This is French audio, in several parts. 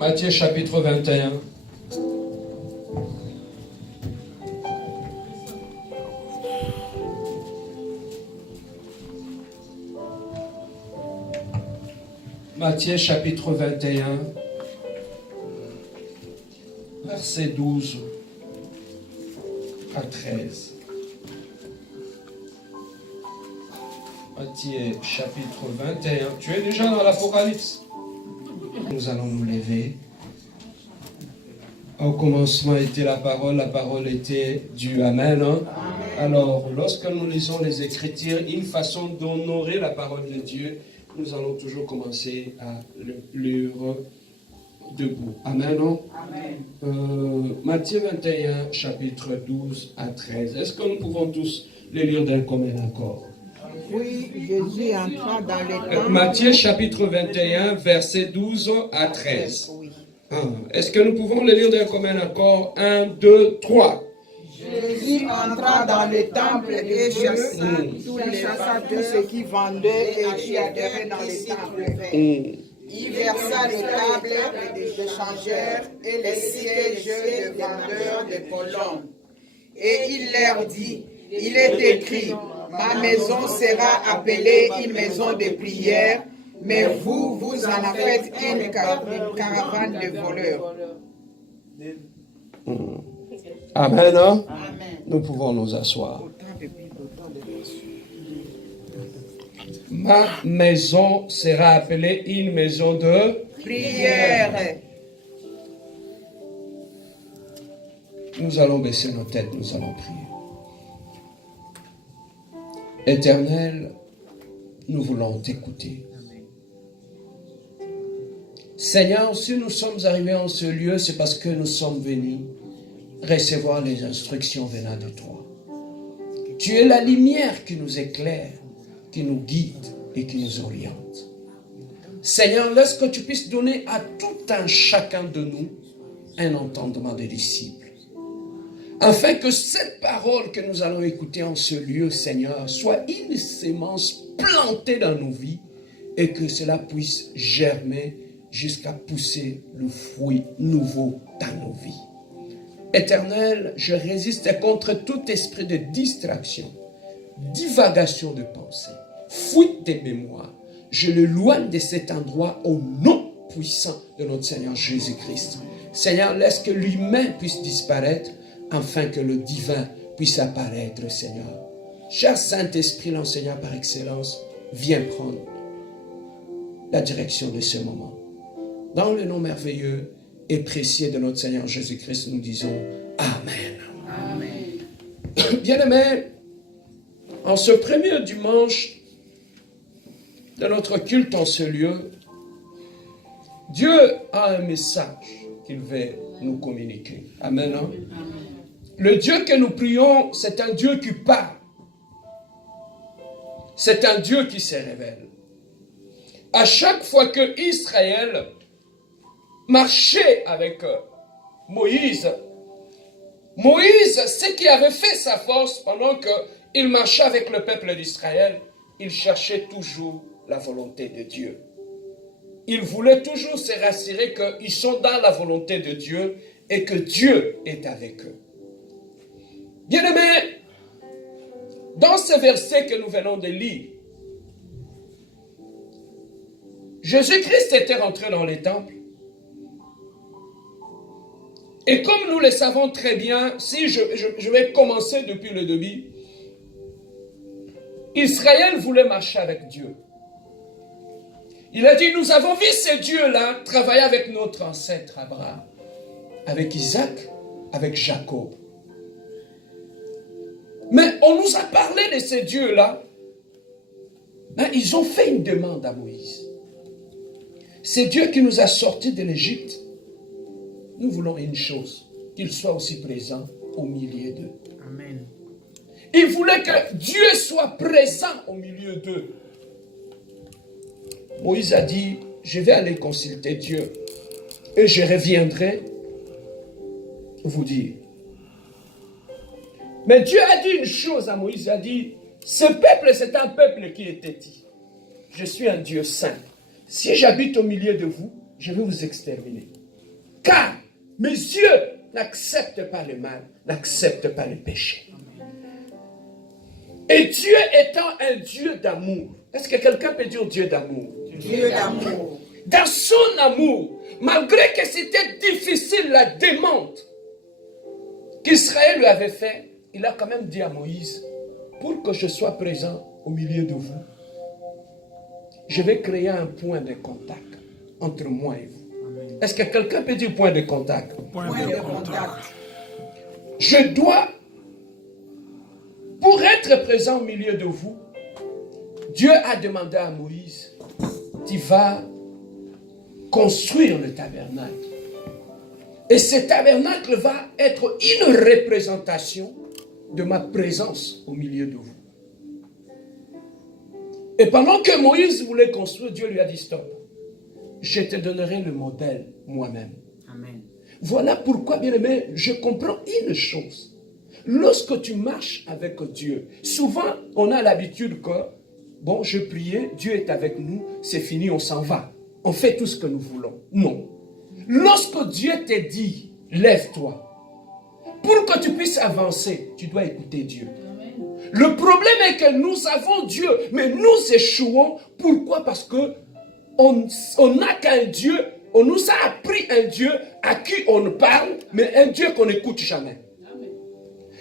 Matthieu chapitre 21. Matthieu chapitre 21, verset 12 à 13. Matthieu chapitre 21. Tu es déjà dans l'Apocalypse. Nous allons nous lever. Au commencement était la parole était Dieu. Amen. Hein? Alors, lorsque nous lisons les Écritures, une façon d'honorer la parole de Dieu, nous allons toujours commencer à le lire debout. Amen. Non? Amen. Matthieu 21, chapitre 12 à 13. Est-ce que nous pouvons tous les lire d'un commun accord? Oui, Jésus entra dans les temples. Matthieu chapitre 21, verset 12 à 13. Oui. Est-ce que nous pouvons les lire d'un commun accord? 1, 2, 3. Jésus entra dans les temples et chassa tous ceux qui vendaient et qui adhéraient dans les temples. Il versa les tables des échangeurs et les sièges des vendeurs de colombes. Et il leur dit, il est écrit, ma maison sera appelée une maison de prière, mais vous, vous en faites une caravane de voleurs. Amen. Hein? Amen. Nous pouvons nous asseoir. Ma maison sera appelée une maison de Prière. Nous allons baisser nos têtes, nous allons prier. Éternel, nous voulons t'écouter. Seigneur, si nous sommes arrivés en ce lieu, c'est parce que nous sommes venus recevoir les instructions venant de toi. Tu es la lumière qui nous éclaire, qui nous guide et qui nous oriente. Seigneur, laisse que tu puisses donner à tout un chacun de nous un entendement de disciple. Afin que cette parole que nous allons écouter en ce lieu, Seigneur, soit une sémence plantée dans nos vies et que cela puisse germer jusqu'à pousser le fruit nouveau dans nos vies. Éternel, je résiste contre tout esprit de distraction, divagation de pensée, fuite des mémoires. Je le loigne de cet endroit au nom puissant de notre Seigneur Jésus-Christ. Seigneur, laisse que l'humain puisse disparaître afin que le divin puisse apparaître, Seigneur. Cher Saint-Esprit, l'enseignant par excellence, viens prendre la direction de ce moment. Dans le nom merveilleux et précieux de notre Seigneur Jésus-Christ, nous disons Amen. Amen. Bien-aimés, en ce premier dimanche de notre culte en ce lieu, Dieu a un message qu'il veut nous communiquer. Amen. Hein? Le Dieu que nous prions, c'est un Dieu qui parle. C'est un Dieu qui se révèle. À chaque fois que Israël marchait avec Moïse, ce qui avait fait sa force pendant qu'il marchait avec le peuple d'Israël, il cherchait toujours la volonté de Dieu. Il voulait toujours se rassurer qu'ils sont dans la volonté de Dieu et que Dieu est avec eux. Bien-aimés, dans ce verset que nous venons de lire, Jésus-Christ était rentré dans les temples. Et comme nous le savons très bien, si je vais commencer depuis le début, Israël voulait marcher avec Dieu. Il a dit, nous avons vu ce Dieu-là travailler avec notre ancêtre Abraham, avec Isaac, avec Jacob. Mais on nous a parlé de ce Dieu-là. Ils ont fait une demande à Moïse. C'est Dieu qui nous a sortis de l'Égypte. Nous voulons une chose, qu'il soit aussi présent au milieu d'eux. Amen. Ils voulaient que Dieu soit présent au milieu d'eux. Moïse a dit, je vais aller consulter Dieu et je reviendrai vous dire. Mais Dieu a dit une chose à Moïse, il a dit, ce peuple c'est un peuple qui était dit. Je suis un Dieu saint. Si j'habite au milieu de vous, je vais vous exterminer. Car mes yeux n'acceptent pas le mal, n'acceptent pas le péché. Et Dieu étant un Dieu d'amour, est-ce que quelqu'un peut dire Dieu d'amour? Dieu d'amour. Dans son amour, malgré que c'était difficile la demande qu'Israël lui avait faite, il a quand même dit à Moïse, pour que je sois présent au milieu de vous, je vais créer un point de contact entre moi et vous. Est-ce que quelqu'un peut dire point de contact? Point de contact. Je dois, pour être présent au milieu de vous, Dieu a demandé à Moïse, tu vas construire le tabernacle. Et ce tabernacle va être une représentation de ma présence au milieu de vous. Et pendant que Moïse voulait construire, Dieu lui a dit stop. Je te donnerai le modèle moi-même. Amen. Voilà pourquoi, bien aimé, je comprends une chose. Lorsque tu marches avec Dieu, souvent on a l'habitude que, bon, je priais, Dieu est avec nous, c'est fini, on s'en va. On fait tout ce que nous voulons. Non. Lorsque Dieu te dit, lève-toi, pour que tu puisses avancer, tu dois écouter Dieu. Le problème est que nous avons Dieu, mais nous échouons. Pourquoi? Parce que on n'a qu'un Dieu, on nous a appris un Dieu à qui on parle, mais un Dieu qu'on n'écoute jamais.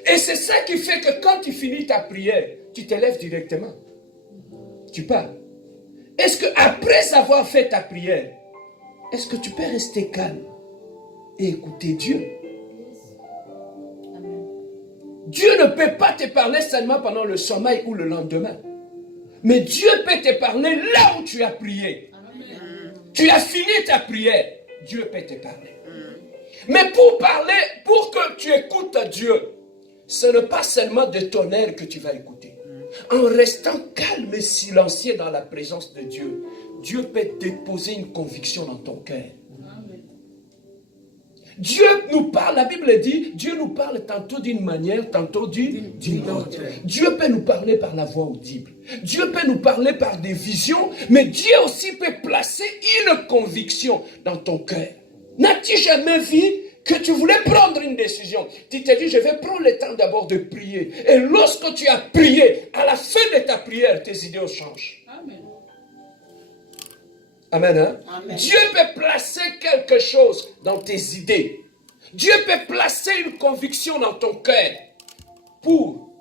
Et c'est ça qui fait que quand tu finis ta prière, tu te lèves directement. Tu parles. Est-ce que après avoir fait ta prière, est-ce que tu peux rester calme et écouter Dieu? Dieu ne peut pas te parler seulement pendant le sommeil ou le lendemain. Mais Dieu peut te parler là où tu as prié. Amen. Tu as fini ta prière. Dieu peut te parler. Mais pour parler, pour que tu écoutes Dieu, ce n'est pas seulement de tonnerre que tu vas écouter. En restant calme et silencieux dans la présence de Dieu, Dieu peut déposer une conviction dans ton cœur. Dieu nous parle, la Bible dit, Dieu nous parle tantôt d'une manière, tantôt d'une autre. Dieu peut nous parler par la voix audible. Dieu peut nous parler par des visions, mais Dieu aussi peut placer une conviction dans ton cœur. N'as-tu jamais vu que tu voulais prendre une décision? Tu t'es dit, je vais prendre le temps d'abord de prier. Et lorsque tu as prié, à la fin de ta prière, tes idées changent. Amen. Amen, hein? Amen. Dieu peut placer quelque chose dans tes idées. Dieu peut placer une conviction dans ton cœur pour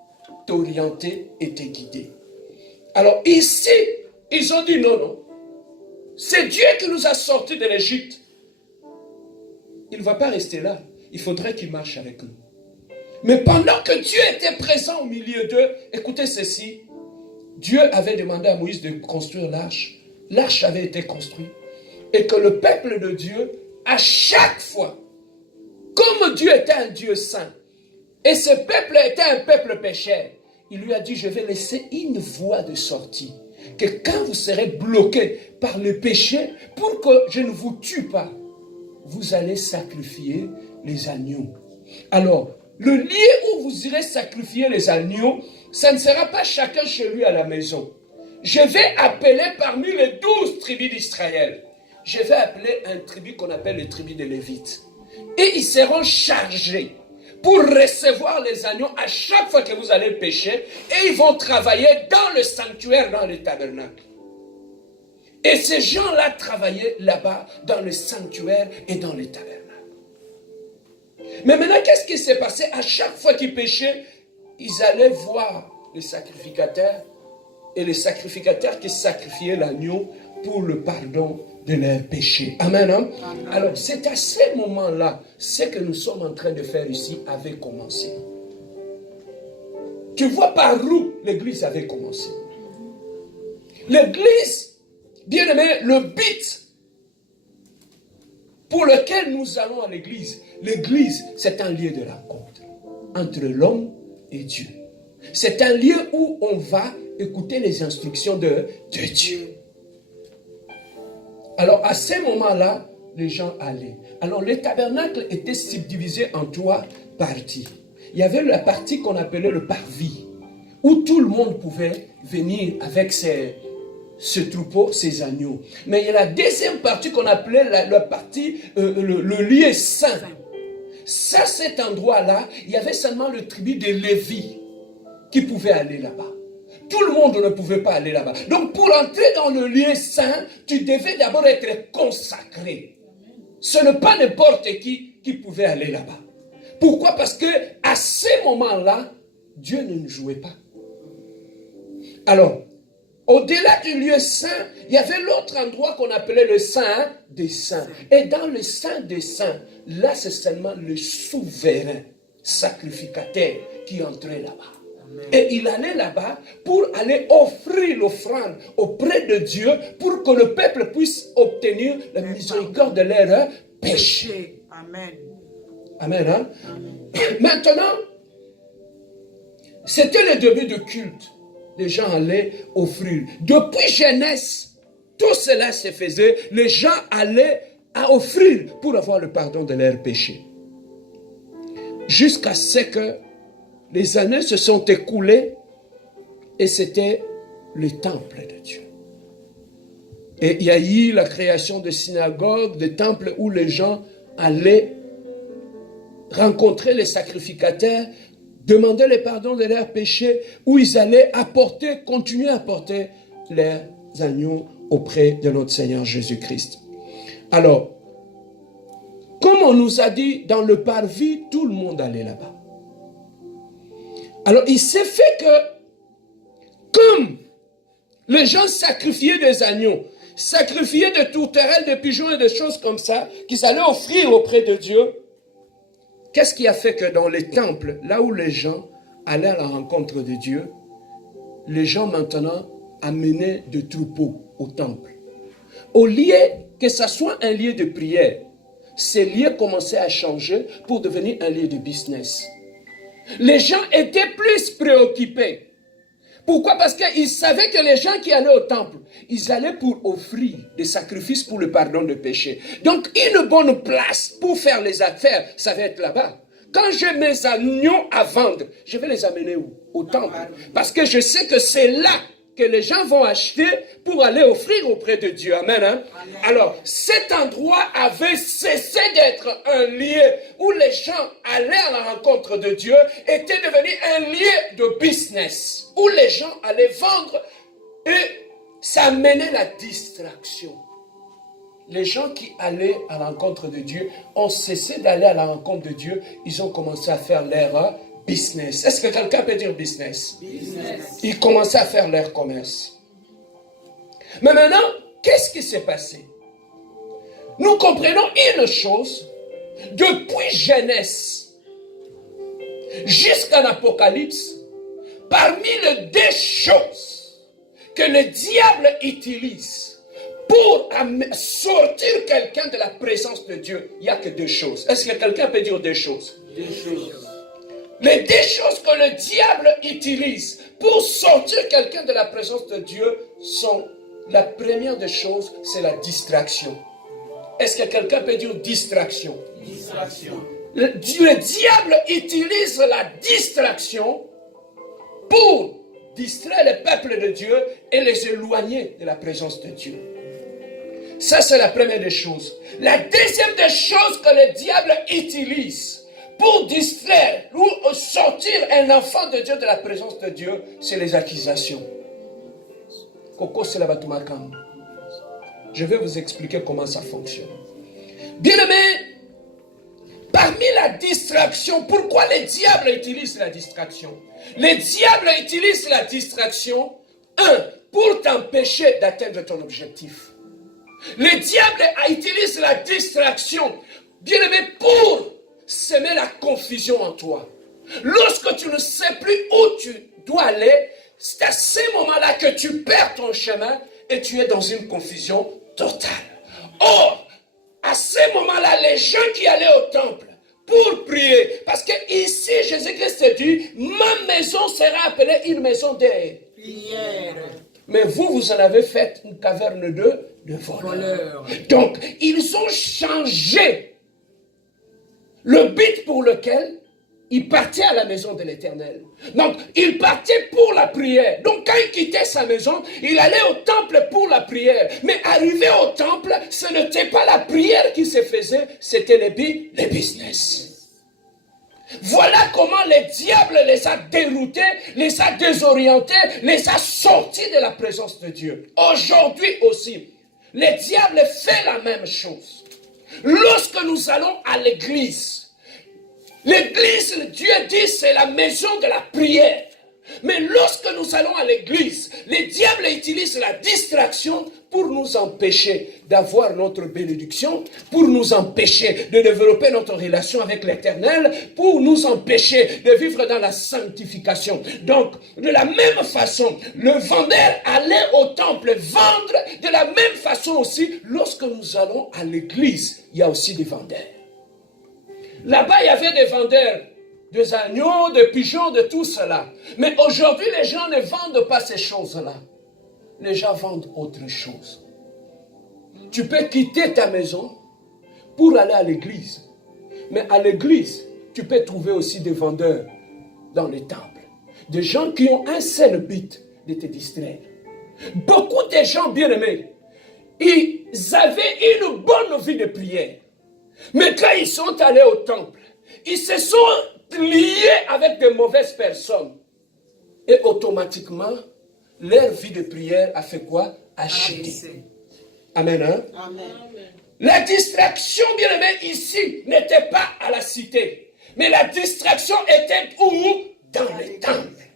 t'orienter et te guider. Alors ici, ils ont dit non. C'est Dieu qui nous a sortis de l'Égypte. Il ne va pas rester là. Il faudrait qu'il marche avec nous. Mais pendant que Dieu était présent au milieu d'eux, écoutez ceci, Dieu avait demandé à Moïse de construire l'arche. L'arche avait été construite. Et que le peuple de Dieu, à chaque fois, comme Dieu était un Dieu saint, et ce peuple était un peuple pécheur, il lui a dit, je vais laisser une voie de sortie. Que quand vous serez bloqué par le péché, pour que je ne vous tue pas, vous allez sacrifier les agneaux. Alors, le lieu où vous irez sacrifier les agneaux, ça ne sera pas chacun chez lui à la maison. Je vais appeler parmi les 12 tribus d'Israël, je vais appeler un tribu qu'on appelle le tribu des Lévites. Et ils seront chargés pour recevoir les agneaux à chaque fois que vous allez pécher. Et ils vont travailler dans le sanctuaire, dans le tabernacle. Et ces gens-là travaillaient là-bas, dans le sanctuaire et dans le tabernacle. Mais maintenant, qu'est-ce qui s'est passé? À chaque fois qu'ils péchaient, ils allaient voir les sacrificateurs. Et les sacrificateurs qui sacrifiaient l'agneau pour le pardon de leurs péchés. Amen. Hein? Amen. Alors, c'est à ce moment-là, ce que nous sommes en train de faire ici avait commencé. Tu vois par où l'église avait commencé. L'église, bien aimé, le but pour lequel nous allons à l'église, c'est un lieu de rencontre entre l'homme et Dieu. C'est un lieu où on va écouter les instructions de Dieu. Alors, à ce moment-là, les gens allaient. Alors, le tabernacle était subdivisé en 3 parties. Il y avait la partie qu'on appelait le parvis, où tout le monde pouvait venir avec ses ce troupeau, ces agneaux. Mais il y a la deuxième partie qu'on appelait la partie, le lieu saint. Ça, cet endroit-là, il y avait seulement le tribu de Lévi qui pouvait aller là-bas. Tout le monde ne pouvait pas aller là-bas. Donc, pour entrer dans le lieu saint, tu devais d'abord être consacré. Ce n'est pas n'importe qui pouvait aller là-bas. Pourquoi? Parce que à ces moments-là, Dieu ne jouait pas. Alors, au-delà du lieu saint, il y avait l'autre endroit qu'on appelait le Saint des Saints. Et dans le Saint des Saints, là, c'est seulement le souverain sacrificateur qui entrait là-bas. Et il allait là-bas pour aller offrir l'offrande auprès de Dieu pour que le peuple puisse obtenir la miséricorde de leurs péchés. Amen. Amen. Hein? Maintenant, c'était le début du culte. Les gens allaient offrir. Depuis Genèse, tout cela se faisait. Les gens allaient à offrir pour avoir le pardon de leurs péchés. Jusqu'à ce que les années se sont écoulées et c'était le temple de Dieu. Et il y a eu la création de synagogues, de temples où les gens allaient rencontrer les sacrificateurs, demander le pardon de leurs péchés, où ils allaient apporter, continuer à apporter leurs agneaux auprès de notre Seigneur Jésus-Christ. Alors, comme on nous a dit dans le parvis, tout le monde allait là-bas. Alors, il s'est fait que, comme les gens sacrifiaient des agneaux, sacrifiaient des tourterelles, des pigeons et des choses comme ça, qu'ils allaient offrir auprès de Dieu, qu'est-ce qui a fait que dans les temples, là où les gens allaient à la rencontre de Dieu, les gens maintenant amenaient des troupeaux au temple. Au lieu que ça soit un lieu de prière, ces lieux commençaient à changer pour devenir un lieu de business. Les gens étaient plus préoccupés. Pourquoi? Parce qu'ils savaient que les gens qui allaient au temple, ils allaient pour offrir des sacrifices pour le pardon de péché. Donc, une bonne place pour faire les affaires, ça va être là-bas. Quand j'ai mes agneaux à vendre, je vais les amener où? Au temple. Parce que je sais que c'est là que les gens vont acheter pour aller offrir auprès de Dieu. Amen. Hein? Amen. Alors, cet endroit avait cessé d'être un lieu où les gens allaient à la rencontre de Dieu, était devenu un lieu de business, où les gens allaient vendre et ça menait la distraction. Les gens qui allaient à la rencontre de Dieu ont cessé d'aller à la rencontre de Dieu, ils ont commencé à faire leur business. Est-ce que quelqu'un peut dire business? Business. Ils commençaient à faire leur commerce. Mais maintenant, qu'est-ce qui s'est passé? Nous comprenons une chose. Depuis Genèse jusqu'à l'Apocalypse, parmi les deux choses que le diable utilise pour sortir quelqu'un de la présence de Dieu, il n'y a que deux choses. Est-ce que quelqu'un peut dire deux choses? Deux choses. Les deux choses que le diable utilise pour sortir quelqu'un de la présence de Dieu sont, la première des choses, c'est la distraction. Est-ce que quelqu'un peut dire distraction? Distraction. Le diable utilise la distraction pour distraire le peuple de Dieu et les éloigner de la présence de Dieu. Ça, c'est la première des choses. La deuxième des choses que le diable utilise pour distraire ou sortir un enfant de Dieu de la présence de Dieu, c'est les accusations. Koko Selabatumakam. Je vais vous expliquer comment ça fonctionne. Bien-aimés, parmi la distraction, pourquoi le diable utilise la distraction? Le diable utilise la distraction, pour t'empêcher d'atteindre ton objectif. Le diable utilise la distraction, bien-aimé, pour semer la confusion en toi. Lorsque tu ne sais plus où tu dois aller, c'est à ce moment-là que tu perds ton chemin et tu es dans une confusion totale. Or, à ce moment-là, les gens qui allaient au temple pour prier, parce que ici, Jésus-Christ dit, ma maison sera appelée une maison de prière. Mais vous en avez fait une caverne de voleurs. Donc, ils ont changé le but pour lequel il partait à la maison de l'Éternel. Donc, il partait pour la prière. Donc, quand il quittait sa maison, il allait au temple pour la prière. Mais arrivé au temple, ce n'était pas la prière qui se faisait, c'était les business. Voilà comment le diable les a déroutés, les a désorientés, les a sortis de la présence de Dieu. Aujourd'hui aussi, le diable fait la même chose. Lorsque nous allons à l'église, Dieu dit, c'est la maison de la prière. Mais lorsque nous allons à l'église, le diable utilise la distraction pour nous empêcher d'avoir notre bénédiction, pour nous empêcher de développer notre relation avec l'Éternel, pour nous empêcher de vivre dans la sanctification. Donc, de la même façon, le vendeur allait au temple vendre, de la même façon aussi, lorsque nous allons à l'église, il y a aussi des vendeurs. Là-bas, il y avait des vendeurs, des agneaux, des pigeons, de tout cela. Mais aujourd'hui, les gens ne vendent pas ces choses-là. Les gens vendent autre chose. Tu peux quitter ta maison pour aller à l'église. Mais à l'église, tu peux trouver aussi des vendeurs dans les temples. Des gens qui ont un seul but de te distraire. Beaucoup de gens bien-aimés, ils avaient une bonne vie de prière. Mais quand ils sont allés au temple, ils se sont liés avec de mauvaises personnes. Et automatiquement, leur vie de prière a fait quoi? A chuté. Amen, hein? Amen. La distraction, bien aimé, ici, n'était pas à la cité. Mais la distraction était où? Dans les temples.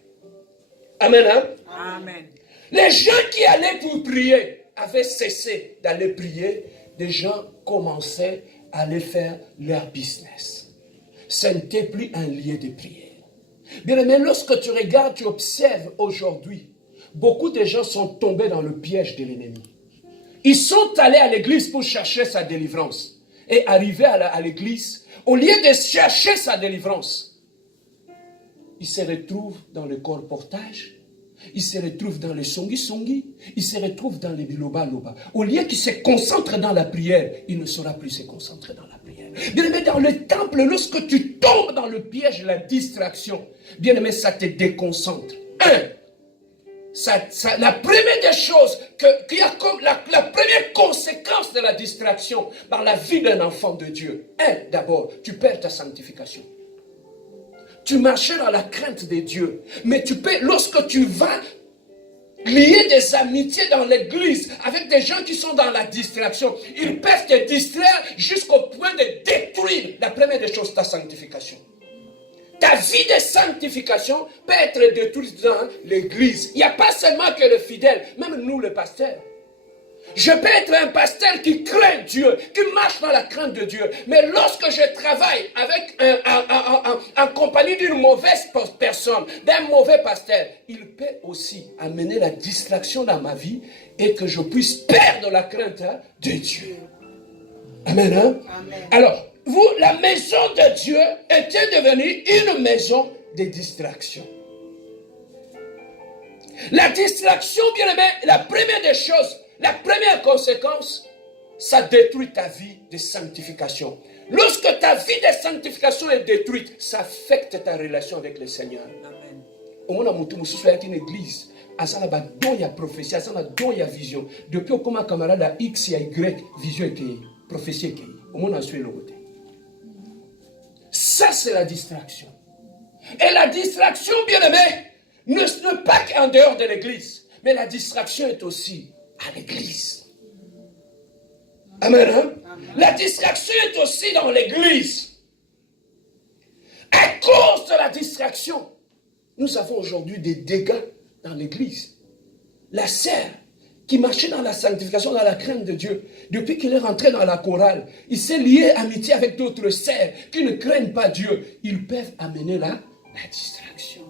Amen, hein? Amen. Les gens qui allaient pour prier avaient cessé d'aller prier. Des gens commençaient à aller faire leur business. Ce n'était plus un lieu de prière. Bien aimé, lorsque tu regardes, tu observes aujourd'hui, beaucoup de gens sont tombés dans le piège de l'ennemi. Ils sont allés à l'église pour chercher sa délivrance. Et arrivés à l'église, au lieu de chercher sa délivrance, ils se retrouvent dans le colportage, ils se retrouvent dans les songi-songi, ils se retrouvent dans les biloba-loba. Au lieu qu'ils se concentrent dans la prière, il ne saura plus se concentrer dans la prière. Bien aimé, dans le temple, lorsque tu tombes dans le piège de la distraction, bien aimé, ça te déconcentre. La première des choses, la première conséquence de la distraction dans la vie d'un enfant de Dieu, d'abord, tu perds ta sanctification. Tu marchais dans la crainte de Dieu. Mais lorsque tu vas lier des amitiés dans l'église avec des gens qui sont dans la distraction, ils peuvent te distraire jusqu'au point de détruire, la première des choses, ta sanctification. Ta vie de sanctification peut être détruite dans l'église. Il n'y a pas seulement que le fidèle, même nous les pasteurs. Je peux être un pasteur qui craint Dieu, qui marche dans la crainte de Dieu. Mais lorsque je travaille en compagnie d'une mauvaise personne, d'un mauvais pasteur, il peut aussi amener la distraction dans ma vie et que je puisse perdre la crainte de Dieu. Amen, hein? Amen. Alors, la maison de Dieu était devenue une maison de distraction. La distraction, bien aimé, la première des choses, la première conséquence, ça détruit ta vie de sanctification. Lorsque ta vie de sanctification est détruite, ça affecte ta relation avec le Seigneur. Amen. Au moment où tu es une église, il y a don, il y a prophétie, il y a don, il y a vision. Depuis qu'on a camarade à X et Y, vision et prophétie et au moment où tu es le côté. Ça, c'est la distraction. Et la distraction, bien aimé, ne pas qu'en dehors de l'église, mais la distraction est aussi à l'église. Amen, hein? Amen. La distraction est aussi dans l'église. À cause de la distraction, nous avons aujourd'hui des dégâts dans l'église. La sœur qui marchait dans la sanctification, dans la crainte de Dieu, depuis qu'il est rentré dans la chorale, il s'est lié amitié avec d'autres sœurs qui ne craignent pas Dieu. Ils peuvent amener la distraction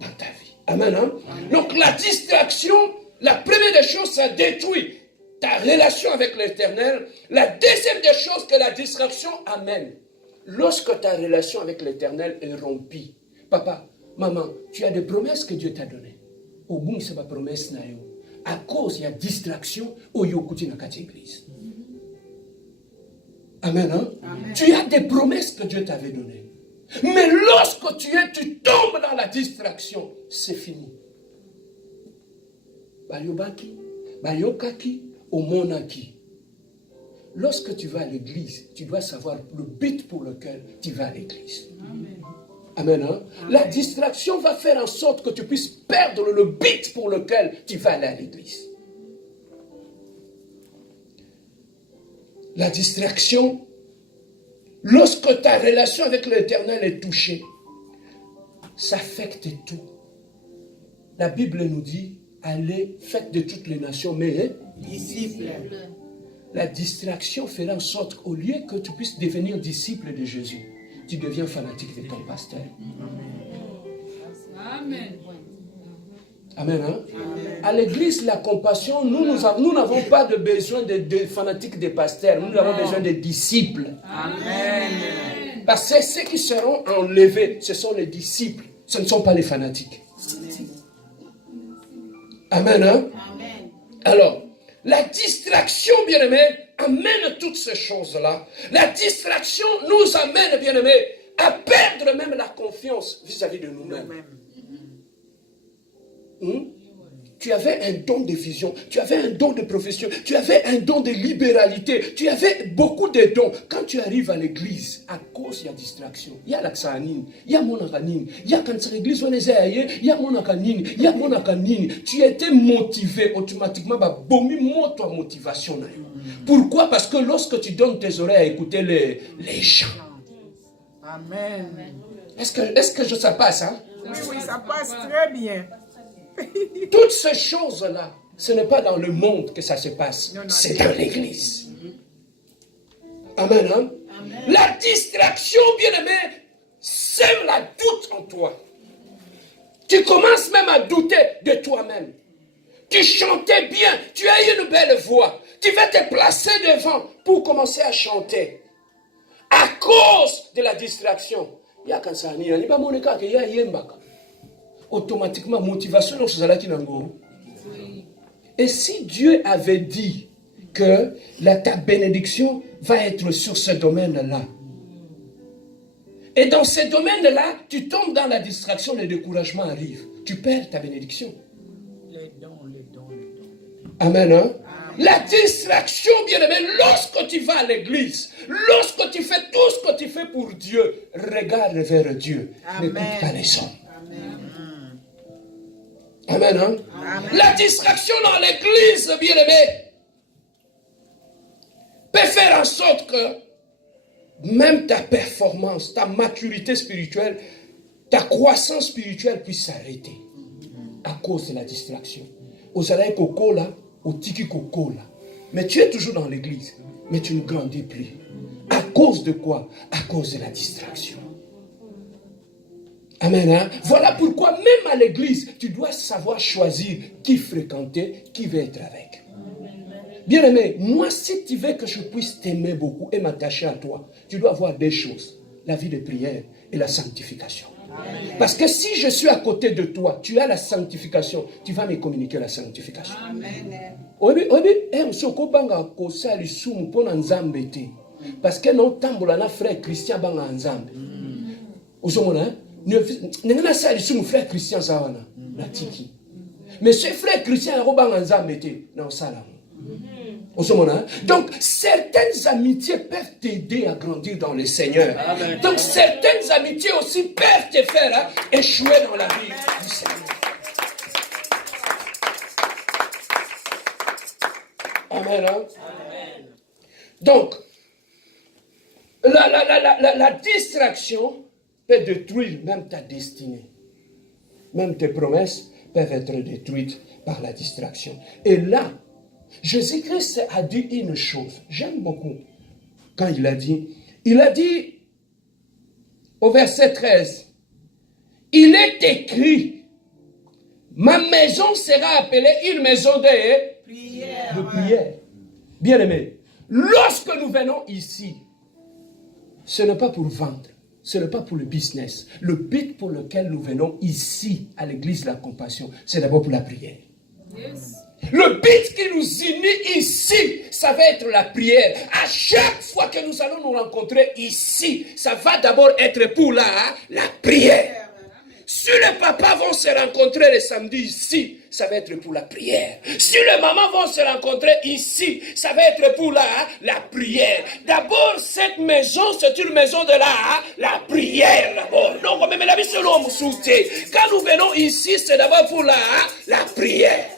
dans ta vie. Amen, hein? Amen. Donc la distraction, la première des choses, ça détruit ta relation avec l'Éternel. La deuxième des choses que la distraction amène, lorsque ta relation avec l'Éternel est rompue, papa, maman, tu as des promesses que Dieu t'a données. Au bout, c'est ma promesse. À cause de la distraction, au yokuti na kati église. Amen, hein? Amen. Tu as des promesses que Dieu t'avait données. Mais lorsque tu tombes dans la distraction, c'est fini. Bayobaki, bayokaki, omonaki. Lorsque tu vas à l'église, tu dois savoir le but pour lequel tu vas à l'église. Amen. Hein? La distraction va faire en sorte que tu puisses perdre le but pour lequel tu vas aller à l'église. La distraction, lorsque ta relation avec l'Éternel est touchée, ça affecte tout. La Bible nous dit, allez, faites de toutes les nations, mais Disciples. la distraction fera en sorte qu'au lieu que tu puisses devenir disciple de Jésus, tu deviens fanatique de ton pasteur. Amen. Amen. Hein? Amen. À l'église, la compassion, nous n'avons pas de besoin de fanatiques des pasteurs, nous avons besoin de disciples. Amen. Parce que ceux qui seront enlevés, ce sont les disciples, ce ne sont pas les fanatiques. Amen. Hein? Amen. Alors, la distraction, bien-aimé, amène toutes ces choses-là. La distraction nous amène, bien-aimé, à perdre même la confiance vis-à-vis de nous-mêmes. Tu avais un don de vision, tu avais un don de profession, tu avais un don de libéralité, tu avais beaucoup de dons. Quand tu arrives à l'église, à cause de la distraction, il y a l'axanine, il y a mon akanine, il y a quand l'église on est ailleurs, il y a mon akanine, il y a mon akanine. Tu étais motivé automatiquement, bah bomi ta motivation. Pourquoi? Parce que lorsque tu donnes tes oreilles à écouter les gens. Amen. Est-ce que ça passe, hein? Oui, ça passe très bien. Toutes ces choses-là, ce n'est pas dans le monde que ça se passe, c'est dans l'église. Amen. Hein? Amen. La distraction, bien-aimé, sème la doute en toi. Tu commences même à douter de toi-même. Tu chantais bien, tu as une belle voix. Tu vas te placer devant pour commencer à chanter. À cause de la distraction. Automatiquement, motivation, et si Dieu avait dit que ta bénédiction va être sur ce domaine-là, et dans ce domaine-là, tu tombes dans la distraction, le découragement arrive, tu perds ta bénédiction. Les dons. Amen. Hein? La distraction, bien-aimé, lorsque tu vas à l'église, lorsque tu fais tout ce que tu fais pour Dieu, regarde vers Dieu, n'écoute pas les hommes. Amen. Hein? Amen. La distraction dans l'église, bien-aimé, peut faire en sorte que même ta performance, ta maturité spirituelle, ta croissance spirituelle puisse s'arrêter à cause de la distraction. Osalaï koko là, au tiki koko là. Mais tu es toujours dans l'église, mais tu ne grandis plus. À cause de quoi? À cause de la distraction. Amen. Hein? Voilà pourquoi même à l'église, tu dois savoir choisir qui fréquenter, qui veut être avec. Bien aimé, moi si tu veux que je puisse t'aimer beaucoup et m'attacher à toi, tu dois avoir deux choses, la vie de prière et la sanctification. Amen. Parce que si je suis à côté de toi, tu as la sanctification, tu vas me communiquer la sanctification. Parce que non tambola frère Christian banga nzambe. Osomona n'engana ça les frère Christian zawana na tiki. Mais ce frère Christian robanga nzambe te na osala. Osomona. Donc certaines amitiés peuvent t'aider à grandir dans le Seigneur. Amen. Donc certaines amitiés aussi peuvent te faire échouer dans la vie du Seigneur. Amen. Hein? Amen. Donc la distraction peut détruire même ta destinée. Même tes promesses peuvent être détruites par la distraction. Et là, Jésus-Christ a dit une chose. J'aime beaucoup quand il a dit au verset 13, il est écrit, ma maison sera appelée une maison de prière. Bien aimé, lorsque nous venons ici, ce n'est pas pour vendre, ce n'est pas pour le business. Le but pour lequel nous venons ici, à l'église de la compassion, c'est d'abord pour la prière. Yes. Le but qui nous unit ici, ça va être la prière. À chaque fois que nous allons nous rencontrer ici, ça va d'abord être pour la prière. Si les papas vont se rencontrer le samedi ici, ça va être pour la prière. Si les mamans vont se rencontrer ici, ça va être pour la prière. D'abord, cette maison, c'est une maison de la prière d'abord. Donc, même la vie sur l'homme soutient. Quand nous venons ici, c'est d'abord pour la prière.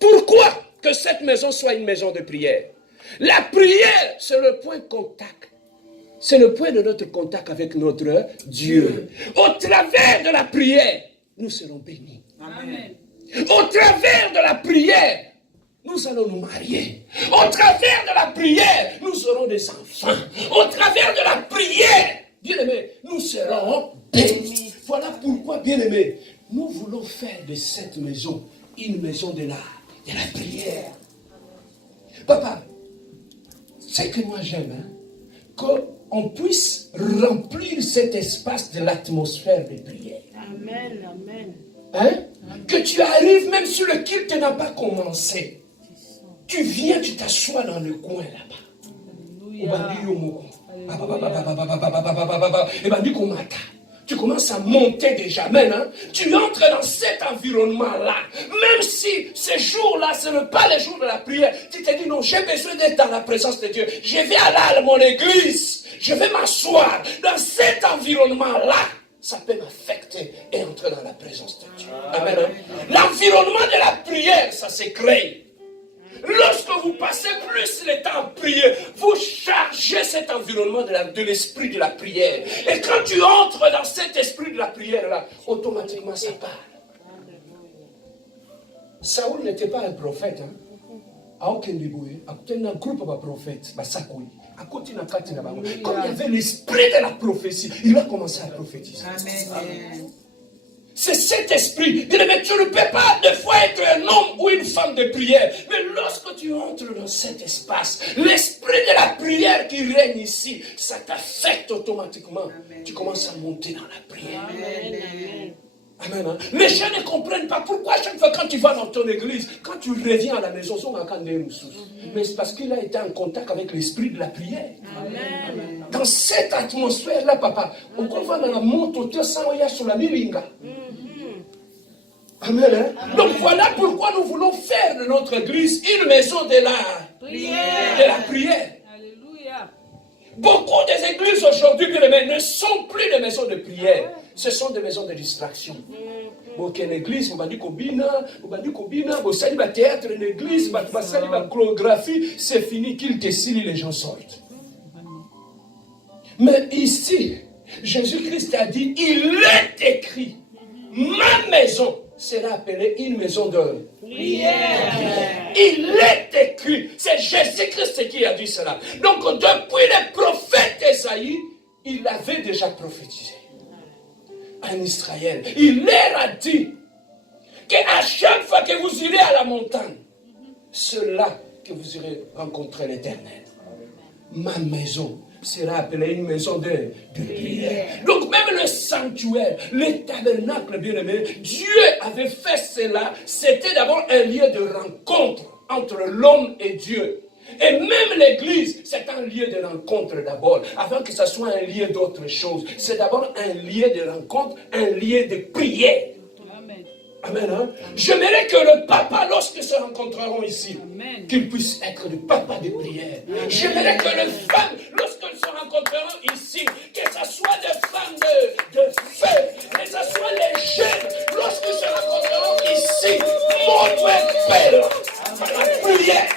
Pourquoi que cette maison soit une maison de prière? La prière, c'est le point de contact. C'est le point de notre contact avec notre Dieu. Au travers de la prière, nous serons bénis. Amen. Au travers de la prière, nous allons nous marier. Au travers de la prière, nous aurons des enfants. Au travers de la prière, bien-aimés, nous serons bénis. Voilà pourquoi, bien-aimés, nous voulons faire de cette maison une maison de la prière. Papa, c'est que moi j'aime, qu'on puisse remplir cet espace de l'atmosphère de prière. Amen, amen. Hein? Que tu arrives même sur le culte n'a pas commencé. Tu viens, tu t'assois dans le coin là-bas. Tu commences à monter déjà, maintenant. Tu entres dans cet environnement-là. Même si ces jours-là, ce n'est pas les jours de la prière, tu te dis non, j'ai besoin d'être dans la présence de Dieu. Je vais aller à mon église. Je vais m'asseoir dans cet environnement-là. Ça peut m'affecter et entrer dans la présence de Dieu. Amen. L'environnement de la prière, ça se crée. Lorsque vous passez plus le temps à prier, vous chargez cet environnement de l'esprit de la prière. Et quand tu entres dans cet esprit de la prière-là, automatiquement ça part. Saoul n'était pas un prophète. Comme il y avait l'esprit de la prophétie, il a commencé à prophétiser. Amen. C'est cet esprit. Mais tu ne peux pas des fois être un homme ou une femme de prière. Mais lorsque tu entres dans cet espace, l'esprit de la prière qui règne ici, ça t'affecte automatiquement. Amen. Tu commences à monter dans la prière. Amen. Amen. Amen. Les gens ne comprennent pas pourquoi chaque fois quand tu vas dans ton église, quand tu reviens à la maison, mais c'est parce qu'il a été en contact avec l'esprit de la prière. Amen. Dans cette atmosphère-là, papa, on va dans la moto, sur la milinga. Amen. Amen. Donc voilà pourquoi nous voulons faire de notre église une maison de la prière. Alléluia. Beaucoup des églises aujourd'hui, bien aimés, ne sont plus des maisons de prière. Ce sont des maisons de distraction. Donc une église, on va dire combina, on s'allie à théâtre, une église, on s'allie à chorégraphie, c'est fini, qu'il te signe, les gens sortent. Mais ici, Jésus-Christ a dit, il est écrit, ma maison sera appelée une maison de prière. Il est écrit. C'est Jésus-Christ qui a dit cela. Donc, depuis le prophète Esaïe, il avait déjà prophétisé en Israël. Il leur a dit qu'à chaque fois que vous irez à la montagne, c'est là que vous irez rencontrer l'Éternel. Ma maison sera appelée une maison de prière. Donc même le sanctuaire, le tabernacle, bien aimé, Dieu avait fait cela. C'était d'abord un lieu de rencontre entre l'homme et Dieu. Et même l'église, c'est un lieu de rencontre d'abord, avant que ce soit un lieu d'autre chose. C'est d'abord un lieu de rencontre, un lieu de prière. Amen. Hein? J'aimerais que le papa, lorsqu'ils se rencontreront ici, qu'ils puissent être des papas de prière. J'aimerais que les femmes, lorsqu'elles se rencontreront ici, que ce soit des femmes de feu, que ce soit les jeunes, lorsqu'ils se rencontreront ici, mon Père, la prière.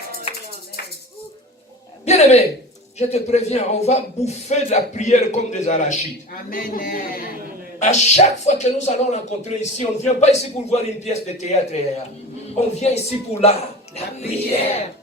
Bien aimé, je te préviens, on va bouffer de la prière comme des arachides. Amen. À chaque fois que nous allons rencontrer ici, on ne vient pas ici pour voir une pièce de théâtre. On vient ici pour la prière.